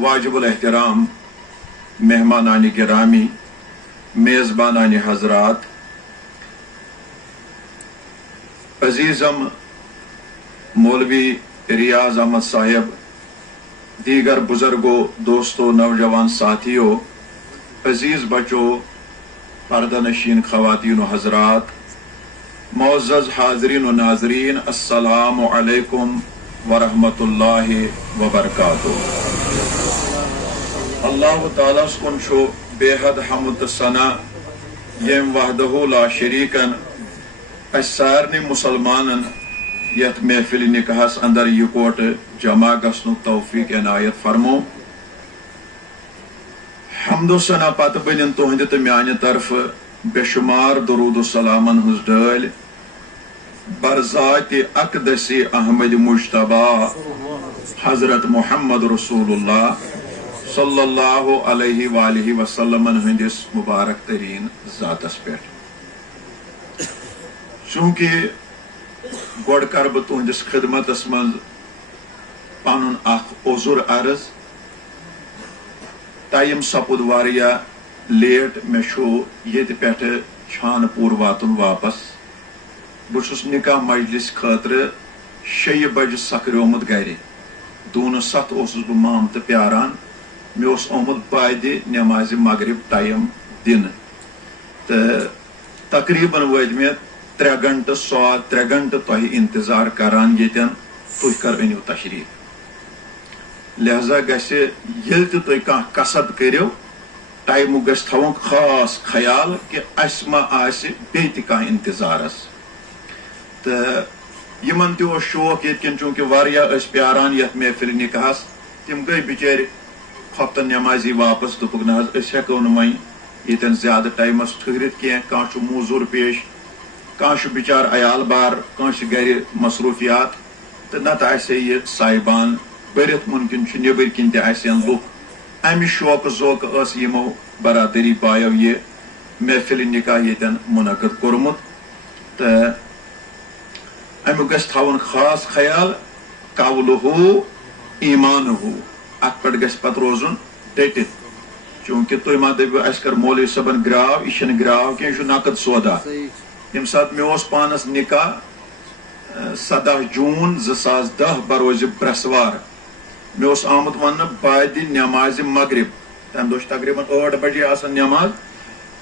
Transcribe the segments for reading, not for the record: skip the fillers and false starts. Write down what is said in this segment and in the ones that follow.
واجب الاحترام مہمانان گرامی میزبانان حضرات عزیزم مولوی ریاض احمد صاحب دیگر بزرگوں دوستوں نوجوان ساتھیوں عزیز بچوں پردہ نشین خواتین و حضرات معزز حاضرین و ناظرین السلام علیکم ورحمۃ اللہ وبرکاتہ اللہ تعالیٰ کن چھو بے حد حمد ثنا یم وحدہ لا شریکن اس سارنی مسلمانن یت محفل نکاحس اندر یکوٹ جمع گسن توفیق عنایت فرمو حمد و ثنا پتہ بنن تہند تو میانہ طرف بے شمار درود و سلامن ہز ڈال برذات اقدس احمد مجتبی حضرت محمد رسول اللہ صلی اللہ علیہ وآلہ وسلم ہندس مبارک ترین ذاتس پہ چونکہ گوڑ کر بہ تہندس خدمتس من پنن اخ عذر عرض ٹائم سپد واریا لیٹ میں چھو یہ پیٹھ چھان پور واتن واپس بہس نکاح مجلس خاطر 6 بجے سکریومت گھر دون 7 بہ مام تو پیاران مے آمت بعد نماز مغرب ٹائم دن تو تقریباً وٲتۍ مے 3 گھنٹہ 3 گھنٹہ تہ انتظار کران یتن تُہۍ کر أنِو تشریف لہذا گژھِ ییٚلہِ تہِ تُہۍ کانٛہہ قصد کٔرِو ٹایمُک گژھِ تھاوُن خاص خیال کہ اسہِ ما آسہِ بیٚیہِ تہِ کانٛہہ انتظارس تہٕ یِمن تہِ اوس شوق ییٚتہِ کٮ۪ن چوٗنٛکہِ واریاہ ٲسۍ پیاران یتھ محفل نکاحس تِم گٔے بِچٲرۍ کھۄفتن نمازی واپس دوٚپُکھ نہ حظ أسۍ ہٮ۪کو نہٕ وۄنۍ ییٚتٮ۪ن زیادٕ ٹایمس ٹھٕہرِتھ کینٛہہ کانٛہہ چھُ موزوٗر پیش کانٛہہ چھُ بِچار عیال بار کانٛہہ چھِ گرِ مصروٗفیات تہٕ نتہٕ آسہِ ہے یہِ سایبان بٔرِتھ مُمکِن چھُ نیٚبٕرۍ کِنۍ تہِ آسہِ ہن لُکھ امہِ شوقہٕ ذوقہٕ ٲس یِمو برادری بایو یہِ محفل نکاح ییٚتٮ۪ن مُنعقد کوٚرمُت تہٕ امیُک گژھِ تھاوُن خاص خیال قولہُ ایمانہُ اتھ پٮ۪ٹھ گژھِ پتہٕ روزُن ڈٔٹِتھ چوٗنٛکہِ تُہۍ ما دٔپِو اسہِ کٔر مولوی صٲبن گراو یہِ چھُنہٕ گراو کینٛہہ یہِ چھُ نقد سودا ییٚمہِ ساتہٕ مےٚ اوس پانس نکاح 17 جوٗن 2010 بروزِ برٛٮ۪سوار مےٚ اوس آمُت وننہٕ بعد نمازِ مغرب تمہِ دۄہ چھِ تقریٖباً 8 بجے آسان نماز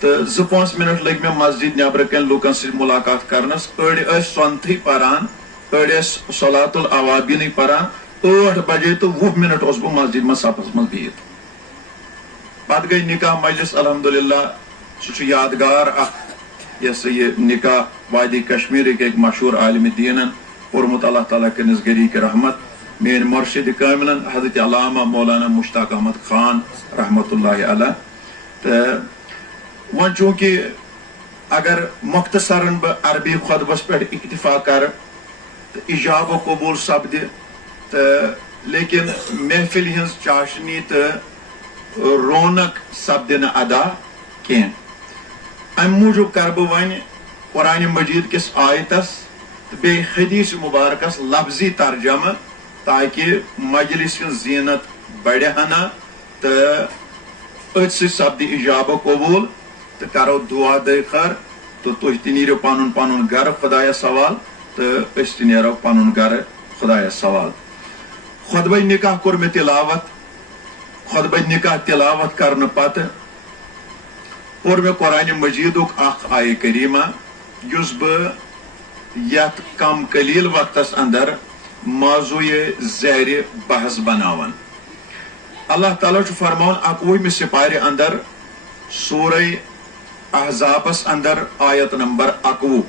تہٕ 2-5 منٹ لٔگۍ مےٚ مسجد نٮ۪برٕ کٮ۪ن لُکن سۭتۍ مُلاقات کرنس أڑۍ ٲسۍ سۄنتھٕے پران أڑۍ ٲسۍ صلات الاوابیٖنٕے پران 8 بجے تہٕ 20 منٹ اوسُس بہٕ مسجد منٛز صفس منٛز بِہِتھ پتہٕ گٔے نکاح مجلس الحمدللہ سُہ چھُ یادگار اکھ یہِ ہسا یہِ نکاح وادی کشمیرٕکۍ أکۍ مشہوٗر عالمِ دیٖنن پوٚرمُت اللہ تعالیٰ کٔرنس گریٖک رحمت میٲنۍ مرشد کاملن حضرت علامہ مولانا مشتاق احمد خان رحمۃ اللہ علیہ تہٕ وۄنۍ چوٗنٛکہِ اگر مختصرن بہٕ عربی خۄطبس پٮ۪ٹھ اکتفا کرٕ تہٕ ایجاب و قبوٗل سپدِ تہٕ لیکن محفل ہٕنٛز چاشنی تہٕ رونق سپدِ نہٕ ادا کینٛہہ امہِ موٗجوٗب کرٕ بہٕ وۄنۍ قرآنِ مجیٖد کِس آیتس تہٕ بیٚیہِ حدیٖث مُبارکس لفظی ترجمہٕ تاکہِ مجلس ہٕنٛز زیٖنت بڑِ ہنا تہٕ أتھۍ سۭتۍ سپدِ ایجاب و قبوٗل تہٕ کرو دعا خٲر تہٕ تُہۍ تہِ نیٖرِو پنُن پنُن گرٕ خۄدایس حوال تہٕ أسۍ تہِ نیرو پنُن گرٕ خۄدایس حوال خۄطبہ نکاح کوٚر مےٚ تلاوت خۄطبہ نکاح تلاوت کرنہٕ پتہٕ پوٚر مےٚ قرآنِ مجیٖدُک اکھ آیہِ کریٖمہ یُس بہٕ یتھ کم قلیٖل وقتس اندر موضوعِ زیرِ بحث بناون اللہ تعالیٰ چھُ فرماوان 21 سپارِ اندر سورہ احزابس اندر آیت نمبر 21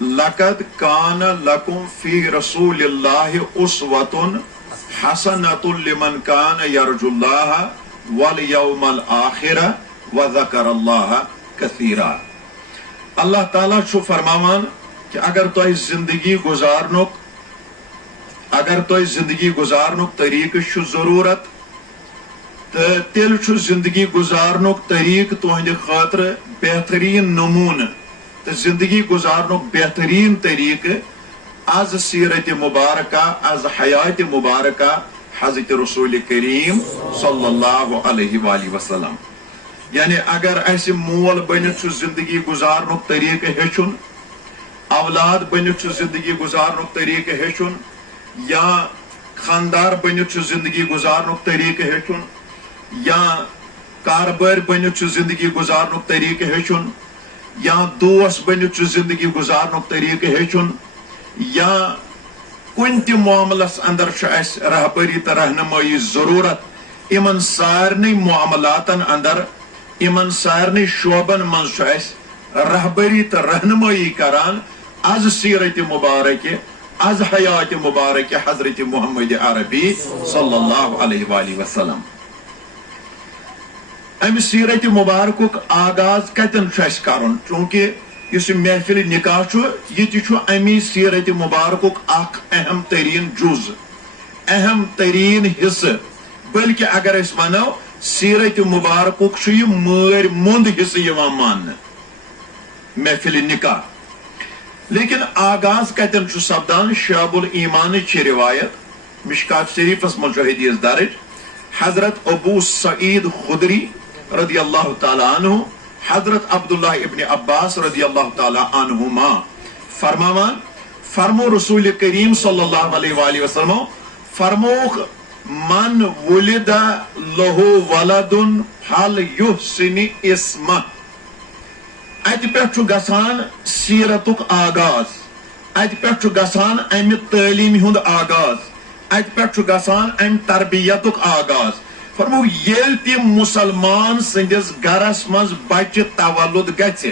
لقد کان لکم فی رسول اللہ اسوۃ حسنۃ لمن کان یرجو اللہ والیوم الآخر وذکر اللہ کثیرا اللہ تعالیٰ چھُ فرماوان کہ اگر تۄہہِ زندگی گزارنُک طریقہٕ چھُ ضروٗرت تہٕ تیٚلہِ چھُ زندگی گزارنُک طریقہٕ تُہنٛدِ خٲطرٕ بہتریٖن نموٗنہٕ تہٕ زندگی گزارنُک بہتریٖن طریقہٕ از سیرت مبارکہ از حیات مبارکہ حضرت رسول کریم صلی اللہ علیہ وآلہ وسلم. یعنی اگر ایسے مول بنت زندگی گزارنک طریقہ ہیچن، اولاد بنت زندگی گزارنک طریقہ ہیچن، یا خاندار بنت زندگی گزارنک طریقہ ہیچن، یا کاربار بنت زندگی گزارنک طریقہ ہیچن، یا دوست بنت زندگی گزارنک طریقہ ہیچن، یا کن تہ معاملس اندر اس رہبری تو رہنمائی ضرورت، امن سارنی معاملاتن اندر امن سارنی شعبن من اس رہبری تو رہنمائی کران از سیرت مبارک از حیات مبارک حضرت محمد عربی صلی اللہ علیہ وآلہ وسلم. ام سیرت مبارک آغاز کتن اس کرن، چونکہ اس محفل نکاح یہ امی سیرت مبارک اخ اہم ترین جز، اہم ترین حصہ، بلکہ اگر اس ونو سیرت مبارک یہ مر مند حصہ مان محفل نکاح. لیکن آغاز کتن سپدان شعب الایمان چھ روایت مشکات شریفس من حدیث درج حضرت ابو سعید خدری رضی اللہ تعالی عنہ، حضرت عبداللہ ابن عباس رضی اللہ تعالی عنہما فرماوان، فرمو رسول کریم صلی اللہ علیہ وآلہ وسلم فرموخ من ولد لہو ولد فل یحسن اسمہ. ات پہ گسان سیرتک آغاز، ات پہ گسان امہ تعلیم ہند آغاز، ات پہ گسان ام تربیتک آغاز. فرمو یل تی مسلمان سندس گرس مز بچہ تولد گژھِ،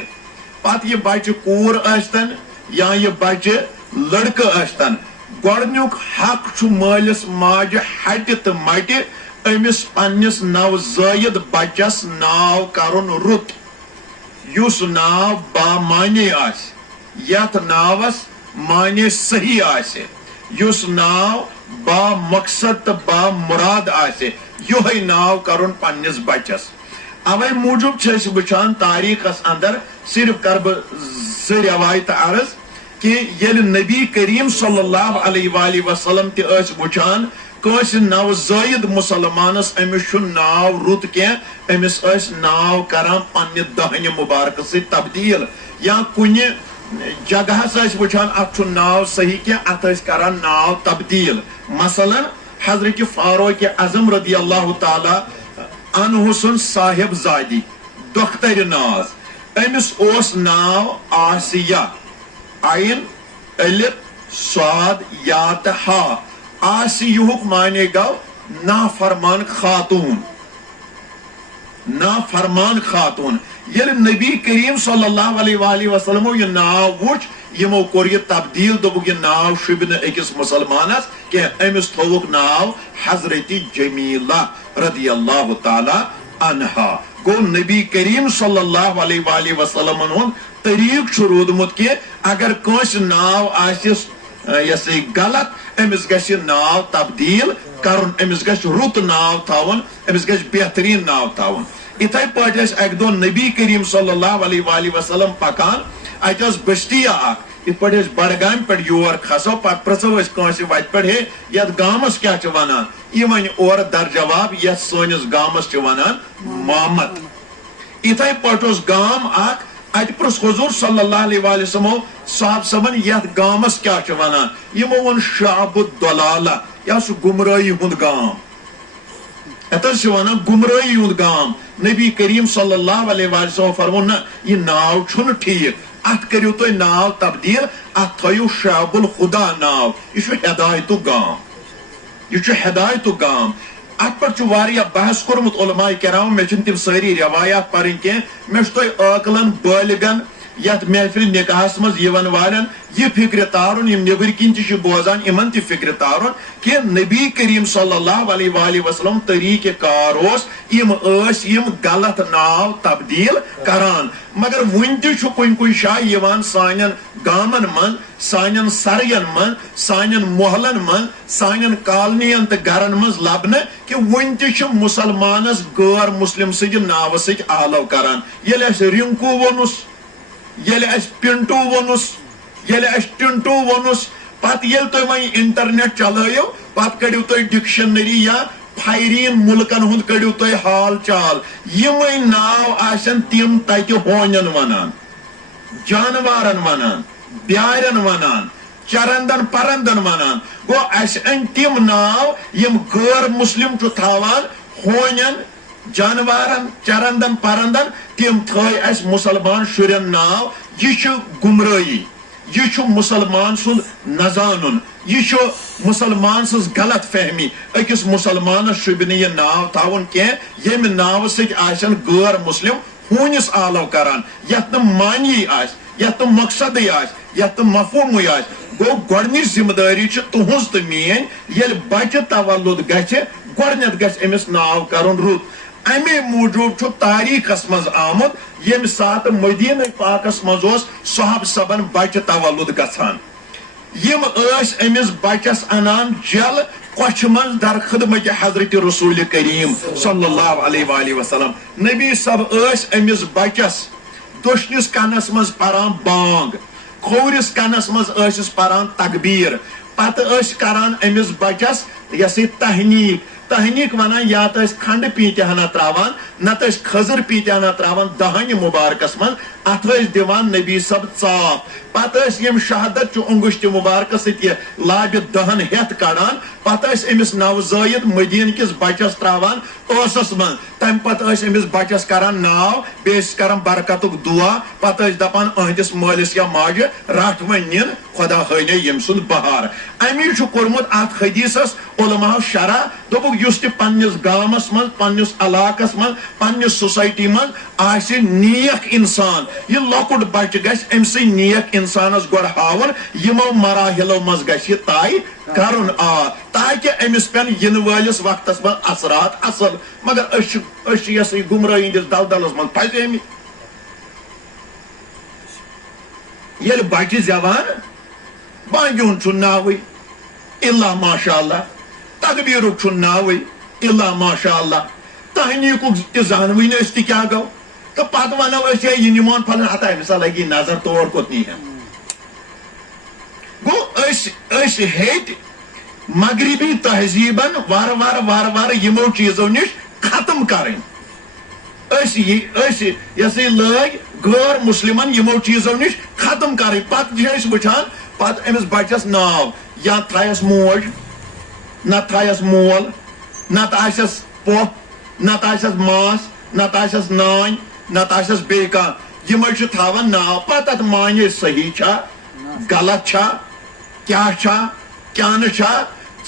پتہ یہ بچہ کور ٲسۍتن یا یہ بچہ لڑکہ ٲسۍتن، گۄڈنیُک حق چھُ مٲلِس ماجہِ ہٹہِ تہٕ مٹہِ أمِس پننس نوزٲیِد بچس ناو کرُن رُت، یُس ناو بامعنی آسہِ، یتھ ناوس معنی صحیح آسہِ، یُس ناو با مقصد تہٕ با مراد آسہِ، یہ ناو کرن پننس بچس. اوے موجوب چھ وچان تاریخس اندر صرف کر زٕ روایت عرض کہ یل نبی کریم صلی اللہ علیہ وآلہ وسلم تہ وچان کٲنٛسہِ نوزٲیِد مسلمانس امس ناو رُت کینٛہہ، امس ناو کران پننہِ دہنہِ مبارکہ سۭتۍ تبدیل، یا کُنہِ جگہس وچان اتھ ناو صحیح کینٛہہ اتھ کران ناو تبدیل. مثلاً حضرت فاروق اعظم رضی اللہ تعالی عنہ سن صاحب زادی دختر ناز، امس اوس ناو آسیہ، عین الف صاد یا تہ ہا. آسیہک معنی گو نافرمان خاتون، نافرمان خاتون. یل نبی کریم صلی اللہ علیہ وآلہ وسلم یہ ناو وچ یمو کور یہ تبدیل، دوپک یہ ناو شبن اکس مسلمانس کہ امس تھوک ناو حضرت جمیلہ رضی اللہ تعالی عنہا. گو نبی کریم صلی اللہ علیہ وآلہ وسلم طریق رودمت کہ اگر کنس ناو آسس یہ غلط امس گژھِ ناو تبدیل کرن، امس گژھِ رُت ناو تھاون، امس گژھِ بہترین ناو تھاون. اتھے پٲٹھۍ ٲسۍ اکہِ دۄہ نبی کریم صلی اللہ علیہ وآلہ وسلم پکان، اتہِ ٲس بٔستِیا اکھ، یتھ پٲٹھۍ أسۍ بڈگامہِ پٮ۪ٹھ یور کھسو پتہٕ پرژھو أسۍ کٲنٛسہِ وتہِ پٮ۪ٹھ ہے یتھ گامس کیاہ چھِ ونان، یہِ ونہِ اورٕ در جواب یتھ سٲنِس گامس چھِ ونان مامت. اتھے پٲٹھۍ اوس گام اکھ، اتہِ پرژھ حضور صلی اللہ علیہ وآلہ وسلم صاحب صبن یتھ گامس کیاہ چھِ ونان، یمو ووٚن شعب الضلالہ، یہِ چھُ گمرٲہی ہُنٛد گام، اتھ چھِ ونان گمرٲہی ہُنٛد گام. نبی کریم صلی اللہ علیہ وآلہ وسلم فرمون نہ یہ ناو چھُنہٕ ٹھیک، ات کٔرِو تُہۍ ناو تبدیل، ات تھٲیِو شعب الخدا ناو، یہ چھُ ہدایتُک گام، یہ چھُ ہدایتُک گام. ات پٮ۪ٹھ چھُ واریاہ بحث کوٚرمُت علماء کرام، مےٚ چھِنہٕ تِم سٲری روایات پرٕنۍ کینٛہہ، مےٚ چھُ تۄہہِ عٲقلن بالغن یتھ محفل نکاحس مز یِوان والٮ۪ن یہ فکر تارُن، یم نیبر کِنۍ تہِ چھِ بوزان یمن تہِ فکر تارُن کہ نبی کریم صلی اللہ علیہ وآلہ وسلم طریقہ کار اوس یم ٲسۍ یم غلط ناو تبدیل کران. مگر وُنہِ تہِ چھُ کُنہِ کُنہِ جایہِ یِوان سانٮ۪ن گامن منٛز، سانٮ۪ن سرین منٛز، سانٮ۪ن محلن منٛز، سانٮ۪ن کالنین تہٕ گرن منٛز لبنہٕ کہ وُنہِ تہِ چھِ مسلمانس غٲر مسلم سٕنٛدِ ناوٕ سۭتۍ آلو کران. ییٚلہِ اَسہِ رِنکوٗ ووٚنُس، ییٚلہِ اَسہِ پِنٹوٗ ووٚنُس، ییٚلہِ اَسہِ ٹِنٹوٗ ووٚنُس، پت یل تُہۍ وۄنۍ انٹرنیٹ چلٲیِو پت کٔڑِو تُہۍ ڈکشنری یا فائرین ملکن ہند کڑیو تُہۍ حال چال یمے ناو آسن تم تتہِ ہونٮ۪ن ونان جانورن ونان بیارن ونان چرندن پرندن ونان گو اس ان تم ناو یم غیر مسلم چھُ تھاوان ہونٮ۪ن جانورن چرندن پرندن تم تھٲے اس مسلمان شُرٮ۪ن ناو یہ چھُ گمرٲہی یہ چھُ مسلمان سُنٛد نزانُن یہ چھُ مسلمان سٕنٛز غلط فہمی أکِس مسلمانس شوٗبہِ نہٕ یہِ ناو تھاوُن کینٛہہ ییٚمہِ ناوٕ سۭتۍ آسن غٲر مسلم ہوٗنِس آلو کران یتھ نہٕ معنی آسہِ یتھ نہٕ مقصدٕے آسہِ یتھ نہٕ مفہوٗمٕے آسہِ گوٚو گۄڈنِچ ذمہٕ دٲری چھِ تُہنٛز تہٕ میٲنۍ ییٚلہِ بچہِ تولُد گژھِ گۄڈنٮ۪تھ گژھِ أمِس ناو کرُن رُت امی موجوب چھُ تاریخس منٛز آمُت ییٚمہِ ساتہٕ مدیٖنہ پاکس منٛز اوس صحابہ صبن بچہِ تولُد گژھان یم ٲسۍ أمِس بچس انان جل کۄچھِ منٛز در خدمت حضرت رسول کریم صلی اللہ علیہ وآلہ وسلم نبی صب ٲسۍ أمِس بچس دٔچھنِس کنس منٛز پران بانگ کھوورِس کنس منٛز ٲسِس پران تکبیر پتہٕ ٲسۍ کران أمِس بچس یۄس یہِ تہنیٖک ونان یا تہٕ ٲسۍ کھنڈٕ پیٖنتہِ ہنا تراوان نتہٕ ٲسۍ کھٔزٕر پیٖنتہِ ہنا تراوان دہنہِ مُبارکس منٛز اتھ ٲسۍ دِوان نبی صب ژاپ پتہٕ ٲسۍ یِم شہادت چہِ انگشتہِ مُبارکس سۭتۍ یہِ لابہِ دہن ہٮ۪تھ کڑان پتہٕ ٲسۍ أمِس نوزٲیِد مدیٖنہٕ کِس بچس تراوان ٲسس منٛز تمہِ پتہٕ ٲسۍ أمِس بچس کران ناو بیٚیہِ ٲسۍ کران برکتُک دعا پتہٕ ٲسۍ دپان أہنٛدِس مٲلِس یا ماجہِ رٹھ وۄنۍ نِن خۄدا ہٲینے ییٚمہِ سُنٛد بہار امی چھُ کوٚرمُت اتھ حدیثس علماء شرح دوٚپُکھ یُس تہِ پننِس گامس منٛز پننِس علاقس منٛز پننِس سوسایٹی منٛز آسہِ نیک انسان یہِ لۄکُٹ بچہِ گژھِ أمۍ سٕے نیک انسانس گۄڈٕ ہاوُن یِمو مراحلو منٛز گژھِ یہِ طے کرُن تاکہِ أمِس پٮ۪ن یِنہٕ وٲلِس وقتس منٛز اثرات اصل مگر أسۍ چھِ یہِ سا گمرٲہی ہٕنٛدِس دلدلس منٛز پھسیمٕتۍ ییٚلہِ بچہِ زٮ۪وان بانگہِ ہُنٛد چھُنہٕ ناوٕے الا ماشاء اللہ تکبیرُک چھُنہٕ ناوٕے الا ماشاء اللہ تہنیٖکُک تہِ زانوٕے نہٕ أسۍ تہِ کیٛاہ گوٚو تہٕ پتہٕ ونو أسۍ ہے یہِ نِمون پھلٲنۍ ہتا أمِس ہا لگی نظر تور کوٚت نی ہن گوٚو أسۍ ہیٚتۍ مغربی تہذیٖبن وارٕ وارٕ یِمو چیٖزو نِش ختم کرٕنۍ أسۍ یہِ لٲگۍ غٲر مسلمن یِمو چیٖزو نِش ختم کرٕنۍ پتہٕ چھِ أسۍ وٕچھان پتہٕ أمِس بچس ناو یا تھایس موج نتہٕ تھایس مول نتہٕ آسٮ۪س پۄپھ نتہٕ آسٮ۪س ماس نتہٕ آسٮ۪س نانۍ نتہٕ آسٮ۪س بیٚیہِ کانٛہہ یِمے چھِ تھاوان ناو پتہٕ اتھ معنی صحیح چھا غلط چھا کیٛاہ چھا کیٛاہ نہٕ چھا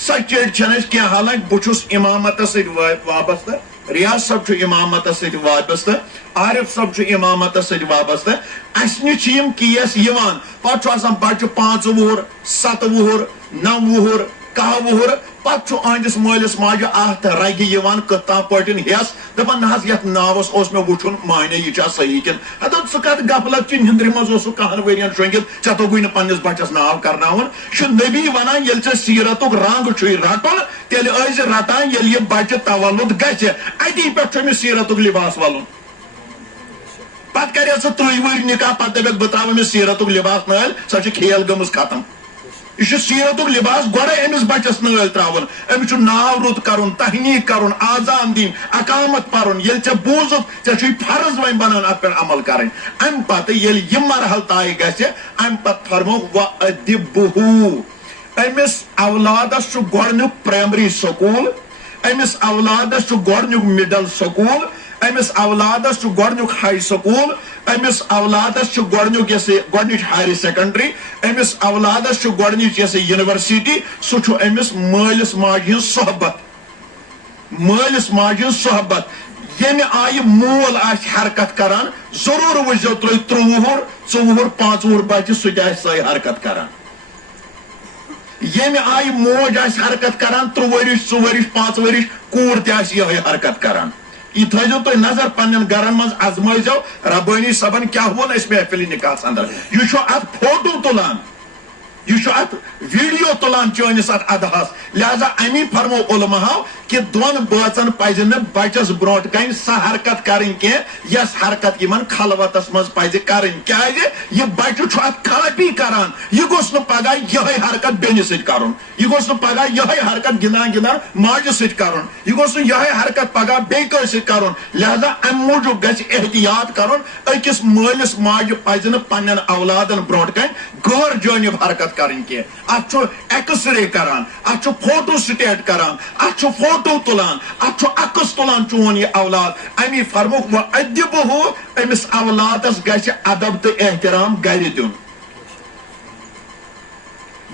سۄ چیڑ چھنہٕ أسۍ کینٛہہ حالانکہِ بہٕ چھُس امامتس سۭتۍ وابستہٕ ریاض صٲب چھُ امامتس سۭتۍ وابستہٕ عارف صٲب چھُ امامتس سۭتۍ وابستہٕ اسہِ نِش چھِ یِم کیس یِوان پتہٕ چھُ آسان بچہِ 5 وُہُر 7 وُہُر 9 وُہُر 10 وُہُر پتہٕ چھُ أہنٛدِس مٲلِس ماجہِ اتھ رگہِ یِوان کٕتام پٲٹھۍ ہٮ۪س دپان نہ حظ یتھ ناوس اوس مےٚ وٕچھُن معنی یہِ چھا صحیح کِنہٕ ہتو ژٕ کتھ غفلت چہِ نِندرِ منٛز اوسُکھ 10 ؤرین شۄنٛگِتھ ژےٚ توٚگُے نہٕ پننِس بچس ناو کرناوُن چھُ نبی ونان ییٚلہِ ژےٚ سیٖرتُک رنگ چھُے رٹُن تیٚلہِ ٲسۍ رٹان ییٚلہِ یہِ بچہِ تولُد گژھِ اتی پٮ۪ٹھ چھُ أمِس سیٖرتُک لباس ولُن پتہٕ کرے ژٕ 3 ؤری نکاح پتہٕ دپکھ بہٕ تراوٕ أمِس سیٖرتُک لباس نٲلۍ سۄ چھِ کھیل گٔمٕژ ختم یہ چھُ سیٖرتُک لباس گۄڈے أمِس بچس نٲلۍ تراوُن أمِس چھُ ناو رُت کرُن تہنیٖک کرُن آزان دِنۍ اقامت پرُن ییٚلہِ ژےٚ بوٗزُتھ ژےٚ چھُے فرض وۄنۍ بنان اتھ پٮ۪ٹھ عمل کرٕنۍ امہِ پتہٕ ییٚلہِ یہِ مرحلہٕ طے گژھِ امہِ پتہٕ فرمووُکھ وَأَدِبُہُ أمِس اولادس چھُ گۄڈنیُک پرایمری سکوٗل أمِس اولادس چھُ گۄڈنیُک مڈل سکوٗل أمِس اولادس چھُ گۄڈنیُک ہاے سکوٗل أمِس اولادس چھُ گۄڈنیُک گۄڈنِچ ہایر سیکنڈری أمِس اولادس چھُ گۄڈنِچ یونیورسٹی سُہ چھُ أمِس مٲلِس ماجہِ ہٕنٛز صحبت ییٚمہِ آیہِ مول آسہِ حرکت کران ضروٗر وٕچھزیو تُہۍ 3 وُہُر 4 وُہُر 5 وُہُر بچہِ سُہ تہِ آسہِ سۄے حرکت کران ییٚمہِ آیہِ موج آسہِ حرکت کران 3 ؤرِش 4 ؤرِش 5 ؤرِش کوٗر تہِ آسہِ یِہوے حرکت کران یہ تھٲیزیو تُہۍ نظر پننٮ۪ن گرن منٛز آزمٲیزیو ربٲنی صٲبن کیٛاہ ووٚن اَسہِ محفلہِ نکاحس انٛدر یہِ چھُ اتھ فوٹو تُلان یہ ات ویڈیو تلان چٲنِس ات ادہس لہذا امی فرمو علماء کہ دون بٲژن پزِ نہٕ بچس برونٛٹھ کنہِ سۄ حرکت کرٕنۍ کینٛہہ یس حرکت یمن خلوتس منٛز پزِ کرٕنۍ کیازِ یہِ بچہِ چھُ اتھ کاپی کران یہِ گوٚژھ نہٕ پگاہ یِہے حرکت بیٚنہِ سۭتۍ کرُن یہِ گوٚژھ نہٕ پگاہ یِہے حرکت گِنٛدان گِنٛدان ماجہِ سۭتۍ کرُن یہِ گوٚژھ نہٕ یِہے حرکت پگاہ بیٚیہِ کٲنٛسہِ سۭتۍ کرُن لہذا امہِ موٗجوٗب گژھِ احتیاط کرُن أکِس مٲلِس ماجہِ پزِ نہٕ پننٮ۪ن اولادن برونٛٹھ کنہِ غٲر جٲنِب حرکت کرٕنۍ کینٛہہ اتھ چھُ ایکس رے کران اتھ چھُ فوٹو سٹیٹ کران اتھ چھُ فوٹو تُلان اتھ چھُ عکس تُلان چون یہ اولاد امی فرموک وَأَدِّبُهُ أمس اولادس گژھِ ادب تہٕ احترام گرِ دیُن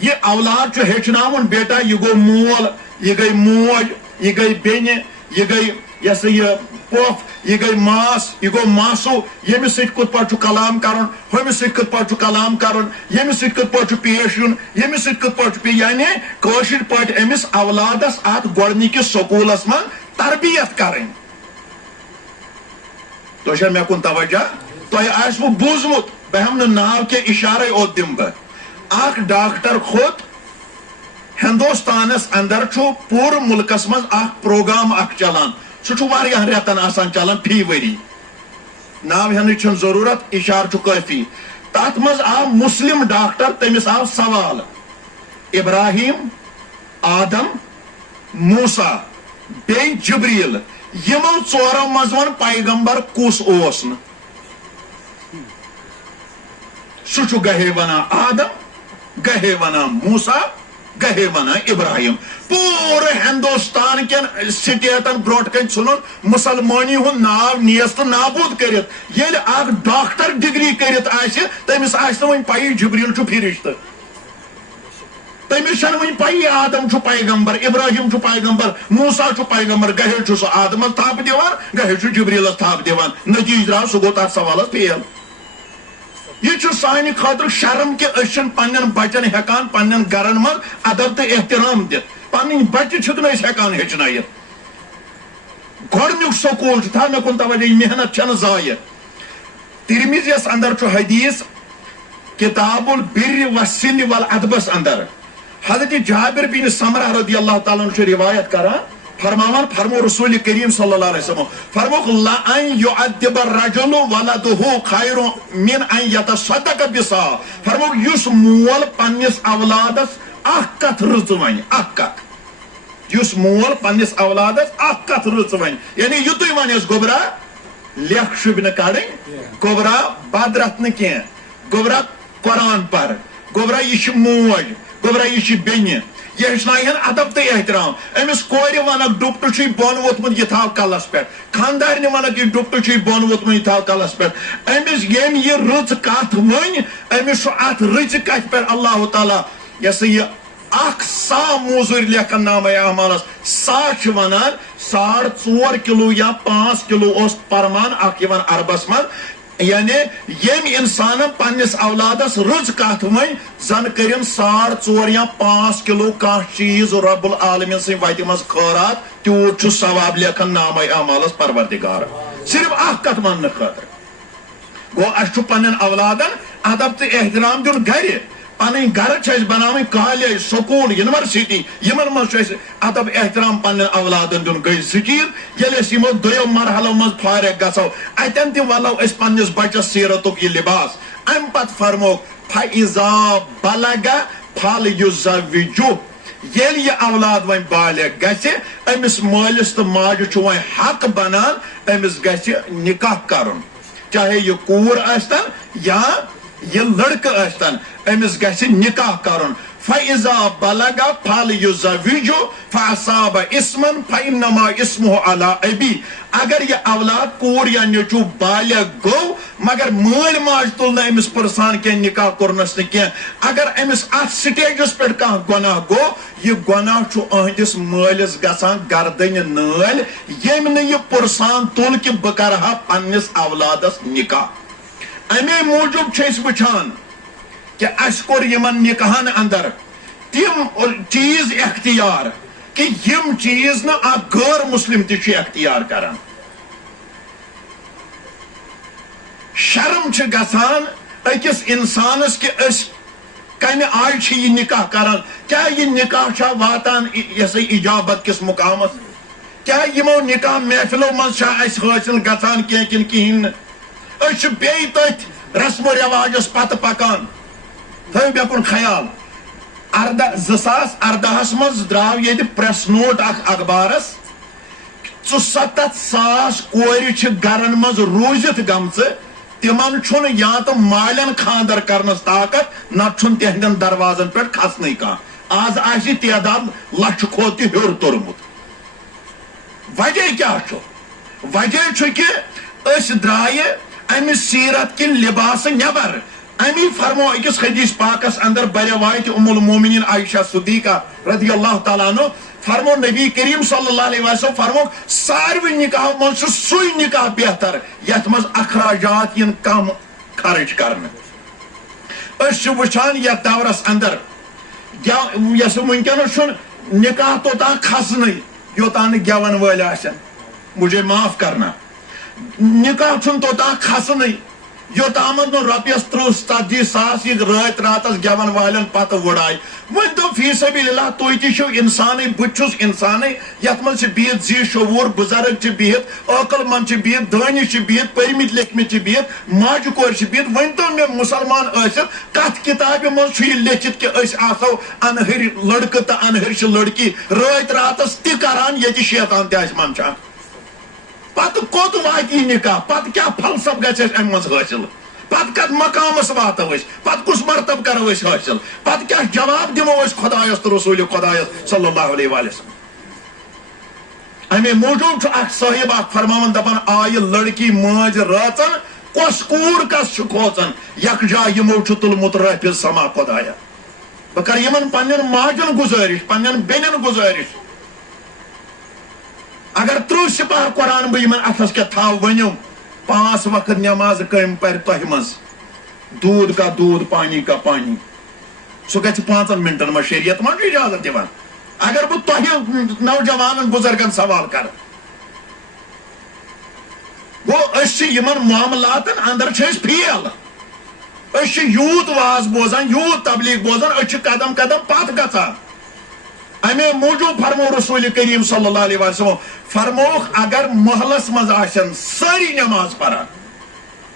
یہ اولاد چھُ ہیٚچھناوُن بیٹا یہ گوٚو مول یہ گٔے موج یہ گٔے بیٚنہِ یہ گٔے یہ سا یہ پوٚپھ یہ گٔے ماس یہ گوٚو ماسو ییٚمِس سۭتۍ کِتھ پٲٹھۍ چھُ کلام کرُن ہُمِس سۭتۍ کِتھ پٲٹھۍ چھُ کلام کرُن ییٚمِس سۭتۍ کِتھ پٲٹھۍ چھُ پیش یُن ییٚمِس سۭتۍ کِتھ پٲٹھۍ چھُ یعنی کٲشِر پٲٹھۍ أمِس اولادس اتھ گۄڈنِکِس سکوٗلس منٛز تربیت کرٕنۍ تۄہہِ چھا مےٚ کُن توجہ تۄہہِ آسوٕ بوٗزمُت بہٕ ہٮ۪مہٕ نہٕ ناو کینٛہہ اِشارے اوت دِمہٕ بہٕ اکھ ڈاکٹر کھوٚت ہندوستانس اندر چھُ پوٗرٕ مُلکس منٛز اکھ پروگرام اکھ چلان سُہ چھُ واریاہن رٮ۪تن آسان چلان فی ؤری ناو ہٮ۪نٕچ چھنہٕ ضروٗرت اِشارٕ چھُ کٲفی تتھ منٛز آو مسلم ڈاکٹر تٔمِس آو سوال ابراہیم آدم موسا بیٚیہِ جبریٖل یِمو ژورو منٛز ووٚن پیغمبر کُس اوس نہٕ سُہ چھُ گہے ونان آدم گہے ونان موسا گہے ونان ابراہیم پوٗرٕ ہندوستان کٮ۪ن سٹیٹن برونٛٹھ کنہِ ژھُنُن مسلمٲنی ہُنٛد ناو نیس تہٕ نابوٗد کٔرِتھ ییٚلہِ اکھ ڈاکٹر ڈگری کٔرِتھ آسہِ تٔمِس آسہِ نہٕ وۄنۍ پیی جبریٖل چھُ فرشتہٕ تٔمِس چھنہٕ وۄنۍ پیی آدم چھُ پیغمبر ابراہیم چھُ پیغمبر موسا چھُ پیغمبر گہے چھُ سُہ آدمس تھپھ دِوان گہے چھُ جبریٖلس تھپھ دِوان نتیٖجہٕ درٛاو سُہ گوٚو تتھ سوالس فیل یہ چھُ سانہِ خٲطرٕ شرم کہِ أسۍ چھِنہٕ پننٮ۪ن بچن ہٮ۪کان پننٮ۪ن گرن منٛز ادب تہٕ احترام دِتھ پنٕنۍ بچہِ چھِکھ نہٕ أسۍ ہٮ۪کان ہیٚچھنٲیِتھ گۄڈنیُک سکوٗل چھُ تھاو مےٚ کُن توجہ یہِ محنت چھنہٕ ضایہِ ترمذیَس اندر چھُ حدیث کتاب البر والصلہ والادبس اندر حضرت جابر بن سمرہ رضی اللہ تعالیٰ عنہ چھُ روایت کران فرماوان فرمو رسول کریم صلی اللہ علیہ وسلم فرموک لَأَن يُعَدِّبَ الرَّجُلُ وَلَدُهُ خَيْرٌ مِنْ أَن يَتَصَدَّقَ بِصَاعٍ فرموک یُس مول پننِس اولادس اکھ کتھ رٕژ ونہِ اکھ کتھ یُس مول پننِس اولادس اکھ کتھ رٕژ ونہِ یعنی یُتُے ونیس گوٚبرا لیکھ شُبہِ نہٕ کڑٕنۍ گوٚبرا بد رتھ نہٕ کینٛہہ گوٚبرا قرآن پر گوٚبرا یہِ چھِ موج گوٚبرا یہِ چھِ بیٚنہِ یہ ہیٚچھناوہن ادب تہٕ احترام أمِس کورِ ونکھ ڈُپٹہٕ چھُے بۄن ووتمُت یہِ تھاو کلس پٮ۪ٹھ خانٛدارنہِ ونکھ یہِ ڈُپٹہٕ چھُے بۄن ووتمُت یہِ تھاو کلس پٮ۪ٹھ أمِس ییٚمۍ یہِ رٕژ کتھ ؤنۍ أمِس چھُ اتھ رٕژِ کتھِ پٮ۪ٹھ اللہ تعالیٰ یہِ ہسا یہِ اکھ سا موٚزوٗرۍ لیکھان نامے اعمالس سا چھِ ونان 4.5 کِلوٗ یا 5 کِلوٗ اوس پرمان اکھ یِوان عربس منٛز یعنی ییٚمۍ انسانن پننِس اولادس رٕژ کتھ ؤنۍ زن کٔرِن 4.5 یا 5 کِلوٗ کانٛہہ چیٖز رۄب العالمیٖن سٕنٛدِ وتہِ منٛز خٲرات تیوٗت چھُ ثواب لیکھان نامے اعمالس پروردگار صرف اکھ کتھ وننہٕ خٲطرٕ گوٚو اسہِ چھُ پننٮ۪ن اولادن ادب تہٕ احترام دیُن گرِ پنٕنۍ گرٕ چھِ اسہِ بناوٕنۍ کالیج سکوٗل یونیورسٹی یِمن منٛز چھُ اسہِ ادب احترام پننٮ۪ن اولادن دیُن گٔے زٕ چیٖز ییٚلہِ أسۍ یِمو دۄیو مرحلو منٛز فارغ گژھو اتٮ۪ن تہِ ولو أسۍ پننِس بچس سیرتُک یہِ لباس امہِ پتہٕ فرموکھ فَإِذَا بَلَغَ فَلْيُزَوِّجُهُ ییٚلہِ یہِ اولاد وۄنۍ بالغ گژھِ أمِس مٲلِس تہٕ ماجہِ چھُ وۄنۍ حق بنان أمِس گژھِ نکاح کرُن چاہے یہِ کوٗر ٲسۍتن یا یہِ لڑکہٕ ٲسۍتن أمِس گژھِ نکاح کرُن فَإِذَا بَلَغَ فَلْيُزَوِّجُهُ فَأَصَابَ اِسْمًا فَإِنَّمَا اِسْمُهُ عَلَىٰ أَبِيهِ اگر یہِ اولاد کوٗر یا نیٚچوٗ بالغ گوٚو مگر مٲلۍ ماجہِ تُل نہٕ أمِس پرژھان کینٛہہ نکاح کوٚرنس نہٕ کینٛہہ اگر أمِس اتھ سٹیجس پٮ۪ٹھ کانٛہہ گۄناہ گوٚو یہِ گۄناہ چھُ أہنٛدِس مٲلِس گژھان گردٕنہِ نٲلۍ ییٚمۍ نہٕ یہِ پرژھان تُل کہِ بہٕ کرٕ ہا پننِس اولادس نکاح امے موٗجوٗب چھِ أسۍ وٕچھان کہ اسہِ کوٚر یِمن نکاحن اندر تِم چیٖز اختیار کہ یِم چیٖز نہٕ اکھ غٲر مسلم تہِ چھُ اختیار کران شرم چھِ گژھان أکِس انسانس کہ أسۍ کمہ آئی چھ یہ نکاح کران کیا یہ نکاح چھا واتان یہ اجابت کس مقامس کیا یمو نکاح محفلو من چھا اس حاصل گژھان کن کہین اس بیٚیہِ تٔتھۍ رسم و رواجس پتہ پکان تھٲیِو مےٚ کُن خیال 2014 مز درٛاو ییٚتہِ پریس نوٹ اکھ اخبارس 74,000 کورِ چھِ گرن مز روٗزِتھ گٔمژٕ تمن چھُن یا تو مالین خاندر کرنس طاقت نہ چھُن تہندین دروازن پہ کھسنے کانٛہہ آز آسہِ تعداد لچھ کھۄتہٕ تہِ ہیوٚر توٚرمُت وجہ کیا چھُ وجہ چھُ کہ أسۍ درٛایہِ امہِ سیرت کِنۍ لباسہٕ نٮ۪بر امی فرمو أکِس حدیث پاکس اندر بروایت ام المومنین عائشہ صدیقہ رضی اللہ تعالیٰ عنہ فرمو نبی کریم صلی اللہ علیہ وسلم فرمو ساروی نکاح من سُے نکاح بہتر یتھ مز اخراجات ین کم خرچ کرنے اس وچھان یتھ دورس اندر یس ونکس چھُن نکاح توتان کھسنے یوتان گیون ول آسن مجھے معاف کرنا نکاح چھُن توتان کھسنے یوتامت نو رۄپیس 30-40 یہ رات راتس گیون والن پتہ وڑائی ون تو فی سبیل اللہ تُہۍ تہِ چھِو انسانے بہٕ چھُس انسانے یتھ منٛز چھِ بِہِتھ زی شعوٗر بُزرگ چھِ بِہِتھ عٲقل من چھِ بِہِتھ دٲنِش چھِ بِہِتھ پٔرمٕتۍ لیکھمٕتۍ چھِ بِہِتھ ماجہِ کورِ چھِ بِہِتھ ؤنۍ تو مےٚ مُسلمان ٲسِتھ کتھ کِتابہِ منٛز چھُ یہِ لیکھِتھ کہِ أسۍ آسو انہٕرۍ لڑکہٕ تہٕ انہٕرۍ چھِ لڑکی رٲتۍ راتس تہِ کران ییٚتہِ شیطان تہِ آسہِ منٛدچھان پتہ کوٚت واتہِ یہِ نکاح پتہ کیٛاہ فلسف گژھِ اَسہِ امہِ منٛز حٲصِل پتہ کتھ مقامس واتو أسۍ پتہ کُس مرتب کرو أسۍ حٲصِل پتہ کیٛاہ جواب دِمو أسۍ خۄدایس تہٕ رسوٗلِ خۄدایس صلی اللہ علیہ وسلم امی موٗجوٗب چھُ اکھ صٲحب اکھ فرماوان دپان آیہِ لڑکی مٲنٛزِ رٲژن کۄس کوٗر کس چھُ کھوژان یکجا یِمو چھُ تُلمُت رٲپِس سما خۄدایا بہٕ کرٕ یِمن پننٮ۪ن ماجن گُزٲرِش پننٮ۪ن بیٚنٮ۪ن گُزٲرِش اگر 30 سپار قرآن بہٕ یِمن اتھس کیٛاہ تھاو ؤنِو 5 وقت نماز قٲیِم پرِ تۄہہِ منٛز دوٗد کا دوٗد پانی کا پانی سُہ گژھِ 5 منٹن منٛز شریعت ما چھُ اجازت دِوان اگر بہٕ تۄہہِ نوجوانن بُزرگن سوال کرٕ گوٚو أسۍ چھِ یِمن معاملاتن اندر چھِ أسۍ فیل أسۍ چھِ یوٗت واز بوزان یوٗت تبلیغ بوزان أسۍ چھِ قدم قدم پتھ گژھان امی موٗجوٗب فرمو رسول کریم صلی اللہ علیہ وسلم فرموکھ اگر محلس مز آسن سٲری نماز پران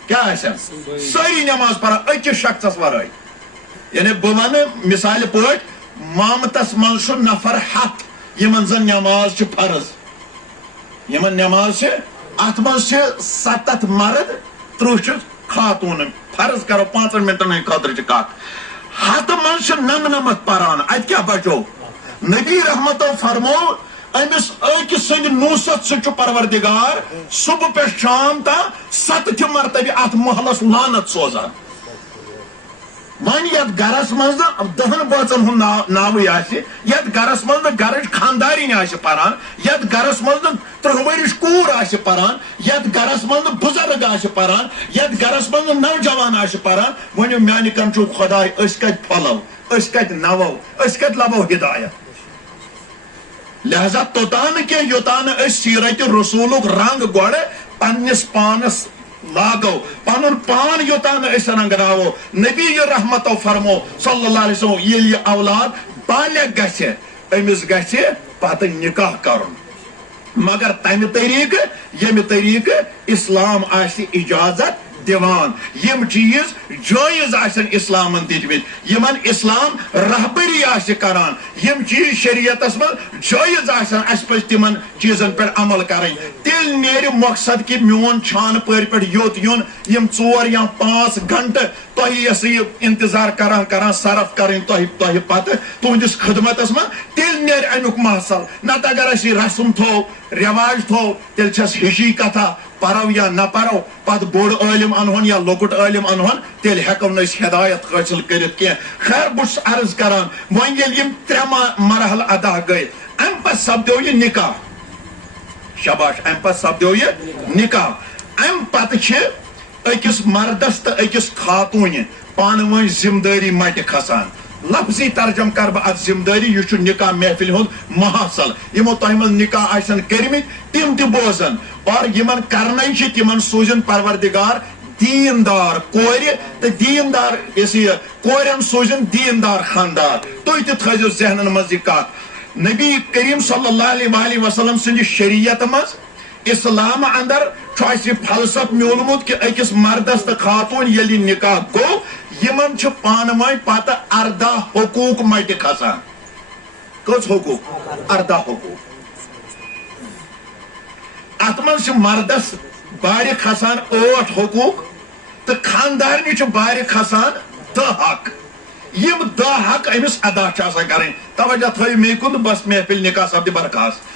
کیا آسن سٲری نماز پران أکِس شخصس ورٲے یعنی بہٕ ونہٕ مثالہِ پٲٹھۍ مامتس منٛز چھُ نفر 100 یِمن زن نماز چھِ فرض یِمن نماز چھِ اتھ منٛز چھِ 7 مرد 30 چھِ خاتوٗن فرض کرو 5 منٹن ہٕنٛدِ خٲطرٕ چھِ کتھ 100 منٛز چھِ 99 پران اتہِ کیٛاہ بچو نبی رحمتو فرمو امس أکِس سٕنٛدِ نوٗست سۭتۍ چھُ پروردگار صبح پہ شام تام 7 مرتبہ اتھ محلس لعنت سوزان ون یتھ گرس منٛز نہٕ 10 بٲژن ہُنٛد ناوٕے آسہِ یتھ گرس منٛز نہٕ گرٕچ خاندارِنۍ آسہِ پران یتھ گرس منٛز نہٕ 30 ؤرِش کوٗر آسہِ پران یتھ گرس منٛز نہٕ بُزرگ آسہِ پران یتھ گرس منٛز نہٕ نوجوان آسہِ پران ؤنِو میانہِ کن چھُ خۄداے أسۍ کتہِ پھۄلو أسۍ کتہِ نوو أسۍ کتہِ لبو ہدایت لہذا توتان کہ یوتان اس سیرت رسولک رنگ گوڑ پنس پانس لاگو پن پان یوتان اس رنگ راو نبی رحمتو فرمو صلی اللہ علیہ وسلم یہ اولاد بالغ گژھِ امس گژھِ پتہ نکاح کرن مگر تمہ طریقہ یمہ طریقہ اسلام آسہِ اجازت دیوان یم چیز جائز آسن اسلامن دتمت یمن اسلام رہبری آسہِ کران یم چیز شریعتس من جائز آسن اس پز تمن چیزن پہ عمل کریں تیل نیرِ مقصد کہ میون چھان پٲرۍ پہ یوت یُن یم 4 یا 5 گھنٹہ تۄہہِ یہ انتظار کران صرف کریں تۄہہِ پتہ تُہندس خدمتس من تیل نیرِ امیُک محصل نتہٕ اگر أسۍ یہِ رسم تھو رواج تھو تیل چھس ہشی کتھا پرو یا نہ پرو پتہ بوڑ عالم انہون یا لۄکُٹ عالم انہون تیل ہیکو نہٕ أسۍ ہدایت حٲصل کٔرِتھ کینٛہہ خیر بہٕ چھُس عرض کران وۄنۍ ییٚلہِ یم 3 مرحل ادا گٔے امہِ پتہٕ سپدیو یہِ نکاح شاباش امہِ پتہٕ سپدیو یہِ نکاح امہِ پتہٕ چھِ أکِس مردس تہٕ أکِس خاتوٗنہِ پانہٕ ؤنۍ ذمہٕ دٲری مٹہِ کھسان لفظی ترجم کر بہٕ اتھ ذمہٕ دٲری یہِ چھُ نکاح محفل ہُنٛد محاصل یِمو تۄہہِ منٛز نکاح آسن کٔرمٕتۍ تِم تہِ بوزن اور یمن کرنے چھِ تمن سوٗزِن پروردگار دیندار کور تو دیندار کورن سوزن دیندار خاندار تھی تہ تھو ذہنن مز یہ کت نبی کریم صلی اللہ علیہ وآلہ وسلم سند شریعت مز اسلام اندر فلسف میولمت کہ اکس مردس تو خاتون یلی نکاح گو یمن پان ون پتہ 18 حقوق مٹ کھسان کس حقوق 18 حقوق ات من مردس بار کھسان 8 حقوق تو خاندارنہ بار کھسان 10 حق یم 10 حق امس ادا کریں توجہ تھو مے کن بس محفل نکاح سپد برخاست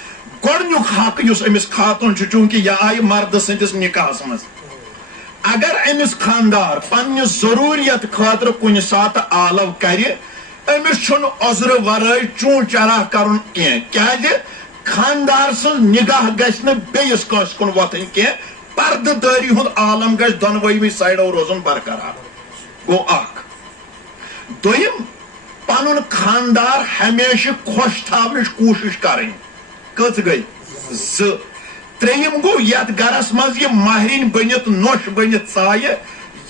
گۄڈنیُک حق یُس أمِس خاتون چھُ چوٗنٛکہِ یہِ آیہِ مردٕ سٕنٛدِس نِکاحس منٛز اگر أمِس خانٛدار پننہِ ضروٗریت خٲطرٕ کُنہِ ساتہٕ آلو کرِ أمِس چھُنہٕ عذرٕ ورٲے چوٗ چراہ کرُن کینٛہہ کیازِ خانٛدار سٕنٛز نگاہ گژھِ نہٕ بیٚیِس کٲنٛسہِ کُن وۄتھٕنۍ کینٛہہ پردٕ دٲری ہُنٛد عالم گژھِ دۄنوٲیوٕے سایڈو روزُن برقرار گوٚو اکھ دوٚیِم پنُن خانٛدار ہمیشہِ خۄش تھاونٕچ کوٗشِش کرٕنۍ کٔژ گٔے 2 ترٛیٚیِم گوٚو یتھ گرس منٛز یہِ ماہرِنۍ بٔنِتھ نۄش بٔنِتھ ژایہِ